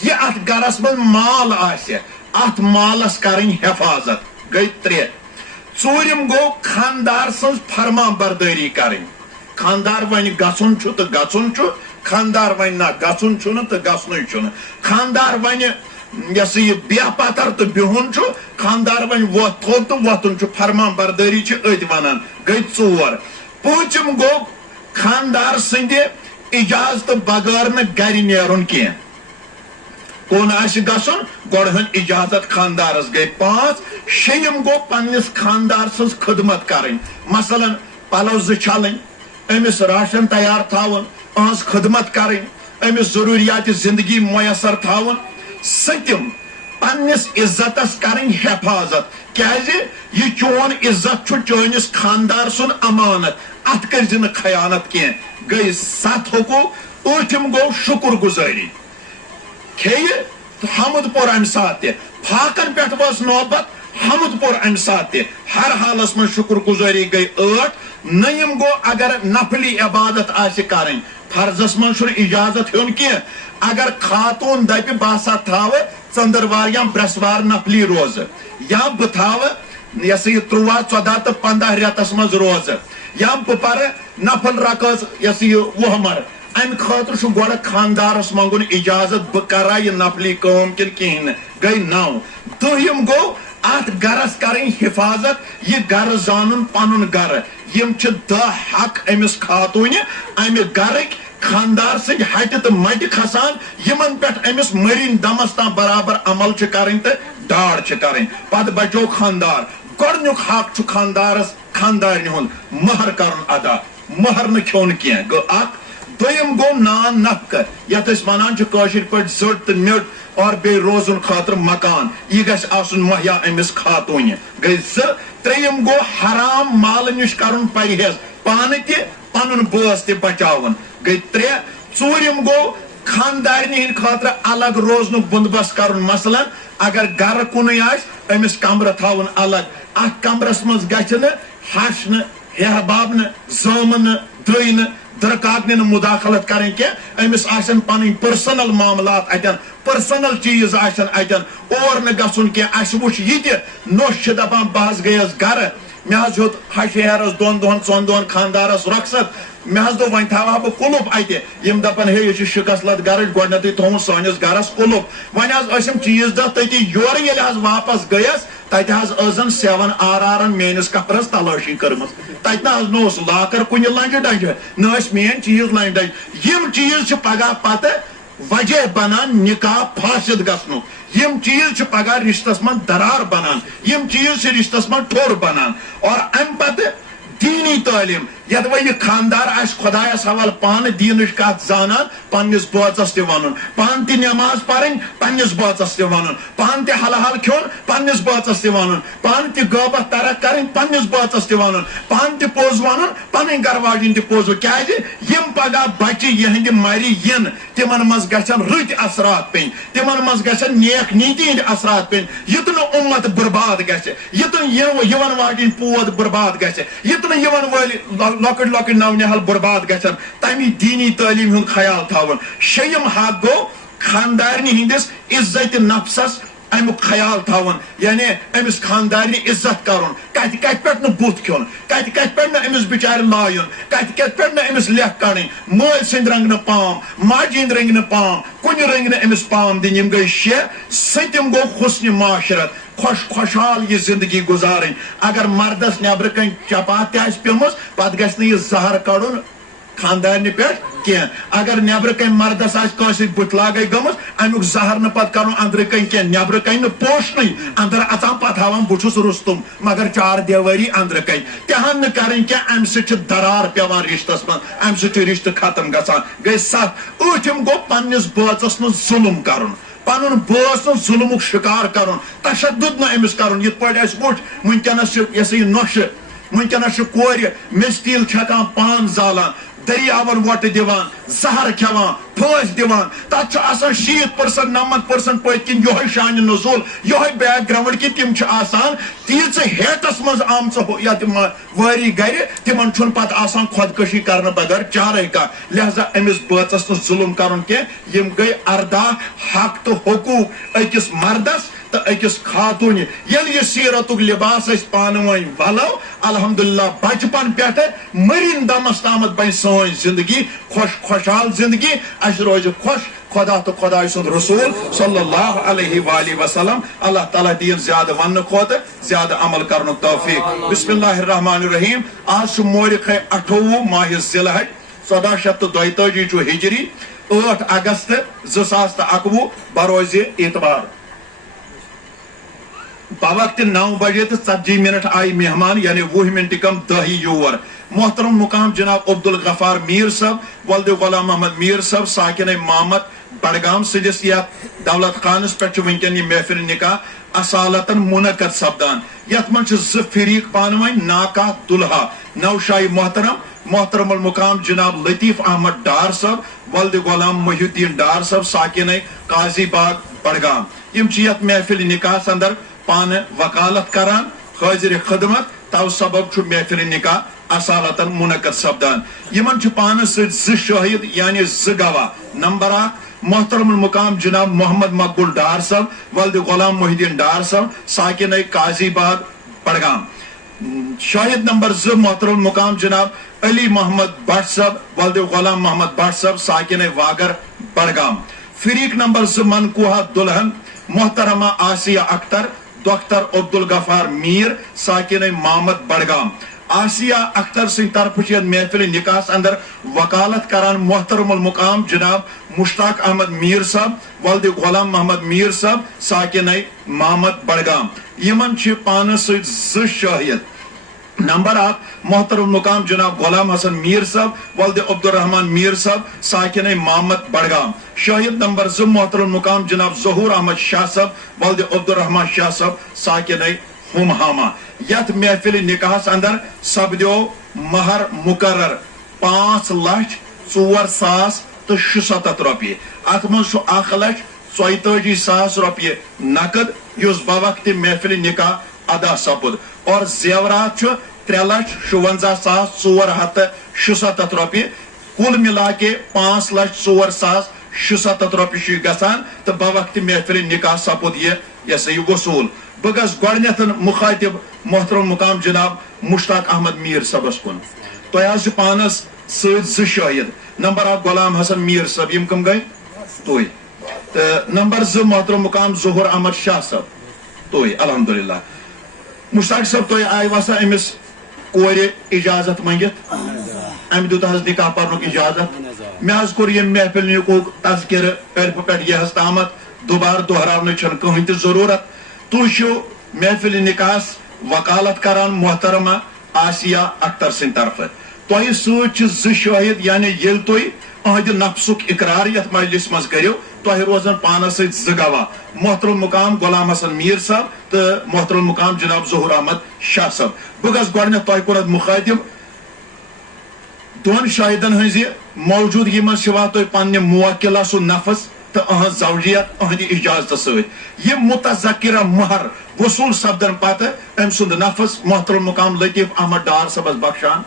یہِ اتھ گرس منٛز مال آسہِ اتھ مالس کرٕنۍ حفاظت گٔے 3 ژوٗرِم گوٚو خانٛدار سٕنٛز فرما بردٲری کرٕنۍ خانٛدار ونہِ گژھُن چھُ تہٕ گژھُن چھُ خانٛدار ونہِ نہ گژھُن چھُنہٕ تہٕ گژھنُے چھُنہٕ خانٛدار ونہِ یہ بیہ پتر تو بہن خاندار ون ووت تھوٚد تو ووتن فرما برداری ات ونان گئی 4 پوٗنٛژِم گوٚو خاندار سٕنٛدِ اجازت بغٲر نہٕ گرِ نیرُن کینٛہہ کُن آسہِ گژھُن گۄڈٕ ہن اجازت خاندارس گئی 5 شیٚیِم گوٚو پننس خاندار سٕنٛز خدمت کرٕنۍ مثلاً پلو 2 چھلٕنۍ أمِس راشن تیار تھاوُن أہنٛز خدمت کرٕنۍ أمِس ضروٗریات زندگی میسر تھاوُن 7م پننس عزتس کرٕنۍ حفاظت کیازِ یہ چون عزت چھُ چٲنِس خاندار سُنٛد امانت ات کٔرزِ نہٕ خیانت کینٛہہ گٔے 7 حقوق 8م گوٚو شُکر گُزٲری کھیٚیہِ حمد پوٚر امہِ ساتہٕ تہِ فاقن پٮ۪ٹھ وٲژ نوبت حمد پوٚر امہِ ساتہٕ تہِ ہر حالس منٛز شُکر گُزٲری گٔے 8 9م گوٚو اگر نفلی عبادت آسہِ کرٕنۍ فرضس منٛز چھُنہٕ اجازت ہیوٚن کینٛہہ اگر خاتون دپہِ بہٕ ہسا تھاوٕ ژٔنٛدٕروار یا برٛٮ۪سوار نفلی روزٕ یا بہٕ تھاوٕ یہ سا یہ 13 14 تہٕ 15 رٮ۪تس منٛز روزٕ یا بہٕ پرٕ نفل رکٲژ یہ سا یہ وُہمر امہِ خٲطرٕ چھُ گۄڈٕ خاندارس منٛگُن اجازت بہٕ کرا یہِ نفلی کٲم کِنہٕ کِہیٖنۍ نہٕ گٔے 9 10م گوٚو اتھ گرس کرٕنۍ حفاظت یہ گر زانُن پنُن گر یم چھِ 10 حق أمِس خاتوٗنہِ امہِ گرٕکۍ خاندار سٕنٛدِ ہٹہِ تہٕ مٹہِ کھسان یمن پٮ۪ٹھ أمِس مٔرِنۍ دمس تام برابر عمل چھِ کرٕنۍ تہٕ ڈاڈ چھِ کرٕنۍ پتہٕ بچو خاندار گۄڈنیُک حق چھُ خاندارس خاندارنہِ ہُنٛد مہر کرُن ادا مہر نہٕ کھیوٚن کینٛہہ گوٚو اکھ دوٚیِم گوٚو نان نفقہٕ یتھ أسۍ ونان چھِ کٲشِر پٲٹھۍ زٔٹ تہٕ میٚڈ اور بیٚیہِ روزُن خٲطرٕ مکان یہِ گژھِ آسُن مہیا أمِس خاتوٗنہِ گٔے 2 ترٛیٚیِم گوٚو حرام مالہٕ نِش کرُن پرہیز پانہٕ تہِ پنُن بٲژ تہِ بچاوُن گٔے 3 ژوٗرِم گوٚو خاندارنہِ ہٕنٛدِ خٲطرٕ الگ روزنُک بندوبست کرُن مثلاً اگر گرٕ کُنُے آسہِ أمِس کمرٕ تھاوُن الگ اتھ کمرس منٛز گژھِ نہٕ ہش نہٕ ہیہباب نہٕ زٲمہٕ نہٕ دٔے نہٕ درکاکنہِ نہٕ مُداخلت کرٕنۍ کینٛہہ أمِس آسن پنٕنۍ پٔرسنل معاملات اتٮ۪ن پٔرسنل چیٖز آسن اتٮ۪ن اور نہٕ گژھُن کینٛہہ اسہِ وٕچھ یہِ تہِ نۄش چھِ دپان بہٕ حظ گٔیس گرٕ مےٚ حظ ہیوٚت ہشہِ ہیرس 2 دۄہن 2 دۄہن خاندارس رۄخصت مےٚ حظ دوٚپ وۄنۍ تھاوہا بہٕ کُلُپ اتہِ یِم دپان ہے یہِ چھُ شِکس لد گرٕچ گۄڈنیتھٕے تھومُت سٲنِس گرس کُلُپ وۄنۍ حظ ٲسِم چیٖز دہ تٔتی یورٕ ییٚلہِ حظ واپس گٔیس تتہِ حظ ٲس زن 7 RRن میٲنِس کمرس تلٲشی کٔرمٕژ تتہِ نہ حظ نہٕ اوس لاکر کُنہِ لنجہِ ڈنجہِ نہ ٲسۍ میٲنۍ چیٖز لنجہِ ڈنجہِ یِم چیٖز چھِ پگاہ پتہٕ وجہ بنان نکاح فاسد گژھنُک یم چیٖز چھِ پگاہ رشتس منٛز درار بنان یم چیٖز چھِ رشتس منٛز ٹھوٚر بنان اور امہِ پتہٕ دینی تعلیٖم یتھ وۄنۍ یہِ خاندار آسہِ خۄدایس حوالہٕ پانہٕ دیٖنٕچ کتھ زانان پننِس بٲژس تہِ ونُن پانہٕ تہِ نٮ۪ماز پرٕنۍ پننِس بٲژس تہِ ونُن پانہٕ تہِ حلال حل کھیوٚن پننِس بٲژس تہِ ونُن پانہٕ تہِ غٲبت ترک کرٕنۍ پننِس بٲژس تہِ ونُن پانہٕ تہِ پوٚز ونُن پنٕنۍ گرٕ واجِنۍ تہِ پوٚز کیازِ یِم پگاہ بچہِ یِہنٛدِ مرِ ینۍ تِمن منٛز گژھن رٕتۍ اثرات پیٚنۍ تِمن منٛز گژھن نیک نیتی ہٕنٛدۍ اثرات پیٚنۍ یُتھ نہٕ اُمت برباد گژھِ یُتھ نہٕ یِوان واجِنۍ پود برباد گژھِ یُتھ نہٕ یِوان وٲلۍ لۄکٕٹۍ لۄکٕٹۍ نو نہل برباد گژھن تمہِ دیٖنی تعلیٖم ہُنٛد خیال تھاوُن 6م حق گوٚو خاندارنہِ ہٕنٛدِس عزت نفسس امیُک خیال تھاوُن یعنی أمِس خاندارنہِ عزت کرُن کتہِ کتہِ پٮ۪ٹھ نہٕ بُتھ کھیوٚن کتہِ کتہِ پٮ۪ٹھ نہٕ أمِس بِچارِ لایُن کتہِ کتہِ پٮ۪ٹھ نہٕ أمِس لیکھ کڑٕنۍ مٲلۍ سٕنٛدۍ رنٛگنہٕ پام ماجہِ ہٕنٛدۍ رنٛگنہٕ پام کُنہِ رنٛگنہٕ أمِس پام دِنۍ یِم گٔے شےٚ سٔتِم گوٚو حُسنہِ معاشرت خۄشحال یہِ زندگی گُزارٕنۍ اگر مردس نیبرٕ کنۍ چپات تہِ آسہِ پیٚمٕژ پتہٕ گژھِ نہٕ یہِ زہر کڑُن خاندارنہِ پٮ۪ٹھ کینٛہہ اگر نیبرٕ کنۍ مردس آسہِ کٲنٛسہِ سۭتۍ بٕتھِ لاگے گٔمٕژ امیُک زہر نہٕ پتہٕ کرُن أنٛدرٕ کنۍ کینٛہہ نیبرٕ کنۍ نہٕ پوشنٕے انٛدر اژان پتہٕ ہاوان بہٕ چھُس رُستُم مگر چار دیوٲری أنٛدرٕ کنۍ تِہن نہٕ کرٕنۍ کینٛہہ امہِ سۭتۍ چھِ درار پیٚوان رشتس منٛز امہِ سۭتۍ چھُ رشتہٕ ختم گژھان گٔے ستھ ٲٹھِم گوٚو پننِس بٲژس نہٕ ظُلم کرُن پنُن بٲژ نہٕ ظُلمُک شِکار کرُن تشدُد نہٕ أمِس کرُن یِتھ پٲٹھۍ اسہِ وُچھ وُنکیٚنس چھِ یہِ سا یہِ نۄشہِ وُنکیٚنس چھِ کورِ میٚژ تیٖل چھکان پان زالان دریاون وۄٹہٕ دِوان زہر کھٮ۪وان پھٲسۍ دِوان تتھ چھُ آسان 60% 90% پٔتۍ کِنۍ یِہوے شانہِ نزول یِہوے بیک گراوُنڈ کہِ تِم چھِ آسان تیٖژٕ ہیٹس منٛز آمژٕ یتھ وٲری گرِ تِمن چھُنہٕ پتہٕ آسان خۄدکٔشی کرنہٕ بغٲر چارے کانٛہہ لہذا أمِس بٲژس نہٕ ظُلم کرُن کینٛہہ یِم گٔے 18 حق تہٕ حقوٗق أکِس مردس تہٕ أکِس خاتوٗنہِ ییٚلہِ یہِ سیٖرتُک لباس أسۍ پانہٕ ؤنۍ ولو الحمدللہ بچپن پٮ۪ٹھٕ مٔرِن دمس تامتھ بنہِ سٲنۍ زندگی خۄشحال زندگی اسہِ روزِ خۄش خدا تہٕ خۄداے سُنٛد رسوٗل صلی اللہ علیہ وآلہ وسلم اللہ تعالیٰ دِیِن زیادٕ وننہٕ کھۄتہٕ زیادٕ عمل کرنُک توفیق بسم اللہ الرحمن الرحیم آز چھُ مورِخے 28 ماہِ ذی الحج 1442 چھُ ہجری 8 اگست 2021 بروزِ اتوار بوقت 9 بجے تو 40 منٹ آئی مہمان یعنی 20 منٹ کم 10 یور محترم مقام جناب عبدالغفار میر صاحب ولد غلام محمد میر صاحب ساکن مامت بڈگام سجس یتھ دولت خانس پہ ونکن یہ محفل نکاح اصالتن منعقد سپدان یتھ من زٕ فریق پانوی ناکا دلہا نوشائی محترم المقام جناب لطیف احمد ڈار صاحب ولد غلام محی الدین ڈار صاحب ساکن قاضی باغ بڈگام یم یتھ محفل نکاح اندر پان وکالت کران حاضر خدمت تو سبب چھ محفل نکاح اصالتن منعقد سپدان یمن چھ پانس سۭتۍ 2 شاہد یعنی 2 گواہ نمبر 1 محترم المقام جناب محمد مقبول ڈار صاحب ولد غلام محی الدین ڈار صاحب ساکن قاضی باغ بڈگام شاہد نمبر 2 محترم المقام جناب علی محمد بٹ صاحب ولد غلام محمد بٹ صاحب ساکن واگر بڈگام فریق نمبر 2 منقوہ دلہن محترمہ آسیہ اختر ڈاکٹر عبدالغفار میر ساکن مامت بڈگام آسیہ اختر سن طرف محفل نکاح اندر وکالت کران محترم المقام جناب مشتاق احمد میر صاحب ولد غلام محمد میر صاحب ساکن مامت بڈگام یمن پانس سۭتۍ 2 شاہد نمبر 1 محترم مقام جناب غلام حسن میر صاحب ولد عبدالرحمان میر صاحب ساکن مامت بڈگام شاہد نمبر 2 محترم مقام جناب ظہور احمد شاہ صاحب ولد عبدالرحمان شاہ صاحب ساکن ہمہامہ یتھ محفل نکاح اندر سپدیو مہر مقرر 5,04,067 رۄپیہِ ات منٛز چھُ 1,42,000 رۄپیہِ نقد یُس بوقتِ محفل نکاح ادا سپُد اور زیورات چھُ 3,56,467 رۄپیہِ کُل ملا کے 5,04,067 رۄپیہِ چھُ گژھان تہٕ بوقتِ محفل نکاح سپُد یہ سا یہ وصول بہٕ گژھٕ گۄڈٕنیتھ مخاطب محترم مقام جناب مشتاق احمد میر صٲبس کُن تۄہہِ حظ چھُ پانس سۭتۍ 2 شٲہد نمبر 1 غلام حسن میر صٲب یم کم گٔے تُہۍ تہٕ نمبر 2 محترم مقام ظہور احمد شاہ صٲب تُہۍ الحمدللہ مشتاق صٲب تُہۍ آیہِ وسا أمِس کورِ اجازت منٛگِتھ امہِ دیُت حظ نکاح پرنُک اجازت مےٚ حظ کوٚر ییٚمہِ محفل نکاحُک تذکرٕ ٲلفہٕ پٮ۪ٹھ یہِ حظ تامتھ دوبارٕ دۄہراونٕچ چھنہٕ کٕہٕنۍ تہِ ضروٗرت تُہۍ چھِو محفل نکاحس وکالت کران محترمہ آسیہ اختر سٕنٛدِ طرفہٕ تۄہہِ سۭتۍ چھِ 2 شٲہد یعنی ییٚلہِ تُہۍ أہنٛدِ نفسُک اقرار یتھ مجلس منٛز کٔرِو تۄہہِ روزن پانس سۭتۍ 2 گواہ محترم مقام غلام حسن میر صاحب تہٕ محترم مقام جناب ظہور احمد شاہ صاحب بہٕ گژھٕ گۄڈٕنیتھ تۄہہِ کُنتھ مخاطب 2 شاہدن ہٕنٛزِ موجوٗدگی منٛز چھِوا تُہۍ پننہِ موکِلہ سُنٛد نفس تہٕ أہنٛز زوجیت أہنٛدِ اجازتہٕ سۭتۍ یہِ متذکرہ مہر وصول سپدن پتہٕ أمۍ سُنٛد نفس محترم مقام لطیف احمد ڈار صٲبس بخشان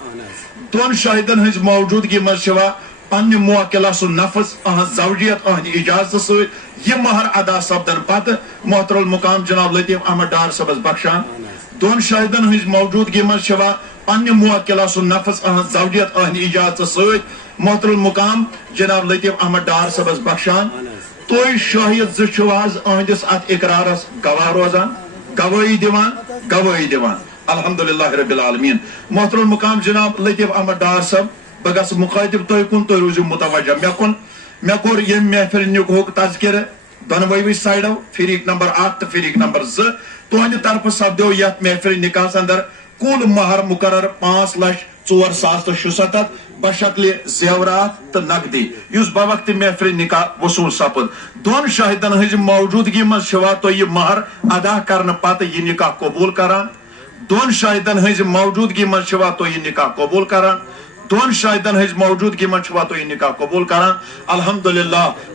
2 شاہدن ہٕنٛزِ موجوٗدگی منٛز چھِوا پنہ موکلہ سن نفذ اہذ زوجیت اہد اجازت ست یہ مہر ادا سپدن پتہ محترم المقام جناب لطیف احمد ڈار صبس بخشان دون شاہدن ہز موجودگی من شوا پنہ موکلہ سن نفذ اہذ زوجیت اہد اجازت ست محترم المقام جناب لطیف احمد ڈار صبس بخشان توئی شاہد زچواز اہندس ات اقرارس گواہ روزان گواہی دیوان الحمدللہ رب العالمین محترم المقام جناب لطیف احمد ڈار صاحب بہ گھس مخاطب تہ کن تہ روزو متوجہ مے کور یم محفل نیک ہوک تذکر دونوئی سائڈو فریق نمبر 8 تو فریق نمبر 2 تہند طرف سپدو یت محفل نکاحس اندر کل مہر مقرر 5,04,067 بشکل زیورات تو نقدی اس بوقت محفل نکاح وصول سپد دون شاہدن ہز موجودگی من شوا تو یہ مہر ادا کرنے پتہ یہ نکاح قبول کران دون شاہدن ہز موجودگی من شوا تو یہ نکاح قبول کران دون شاہدن ہز موجودگی من شوا تو یہ نکاح قبول کران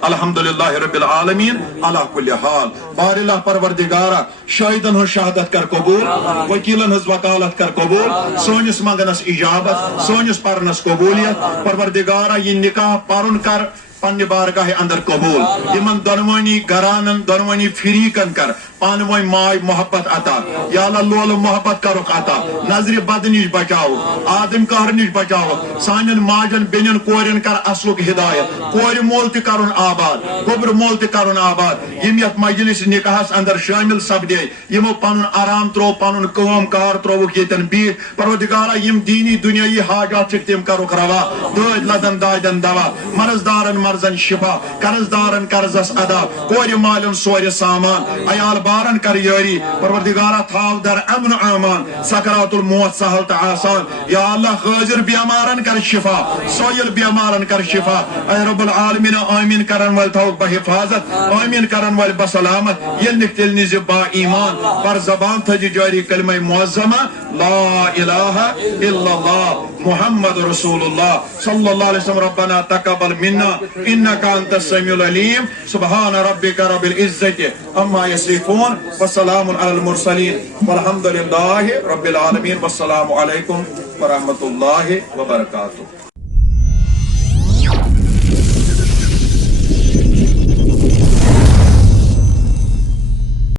الحمدللہ رب العالمین علی کل حال بار اللہ پروردگارا شاہدن ہز شہادت کر قبول وکیلن ہز وکالت کر قبول سونس منگنس اجابت سونس پرنس قبولیت پروردگارا یہ نکاح پرن کر پنہ بارگاہ اندر قبول یمن دونوانی گرانن دونوانی فریقن کر پانوئی مائی محبت عطا یا اللہ لول محبت کرک عطا نظر بد نش بچاو آدم قہر نش بچاو سانن ماجن بینن کورین کر اصلک ہدایت کور مول تہ کرن آباد گوبر مول تہ کرن آباد یم یت مجلس نکاحس اندر شامل سپدے یمو پنن آرام ترو پنن کام کار تروک یتن بیٹھ پروردگارا یم دینی دنیائی حاجات چھ تم کرک روا دٲدۍ لدن دادن دوا مرضدارن مرزن شفا قرض دارن قرضس ادا کور مالن سور سامان عیال بارن کر یاری پروردگارا تھاو در امن امان سکرات الموت سہل تو آسان یا اللہ حاضر بیمارن کر شفا سویل بیمارن کر شفا اے رب العالمین آمین کرن وال تھوک بحفاظت آمین کرن وال بسلامت یل نکتل نز با ایمان پر زبان تھج جاری کلمہ معظمہ لا الہ الا اللہ محمد رسول اللہ صلی اللہ علیہ وسلم ربنا تقبل منا انك انت السميع العليم سبحان ربك رب العزة عما يصفون والسلام على المرسلين والحمد لله رب العالمين والسلام عليكم ورحمة الله وبركاته.